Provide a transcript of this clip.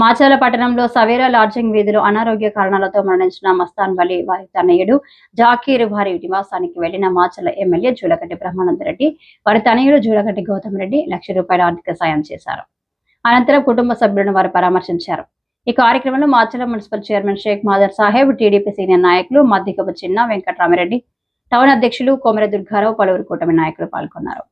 మాచర్ల పట్టణంలో సవేరా లాడ్జింగ్ వీధిలో అనారోగ్య కారణాలతో మరణించిన మస్తాన్ వలి వారి తనయుడు జాకీర్ వారి నివాసానికి వెళ్లిన మాచర్ల ఎమ్మెల్యే జూలగడ్డి బ్రహ్మానందరెడ్డి వారి తనయుడు జూలగడ్డి గౌతమ్ రెడ్డి ₹1,00,000 ఆర్థిక సాయం చేశారు. అనంతరం కుటుంబ సభ్యులను వారు పరామర్శించారు. ఈ కార్యక్రమంలో Macherla municipal chairman Sheikh Madar Saheb, TDP senior నాయకులు మద్దికపు చిన్న వెంకటరామిరెడ్డి, టౌన్ అధ్యక్షులు కోమర దుర్గారావు, పలువురు కూటమి నాయకులు పాల్గొన్నారు.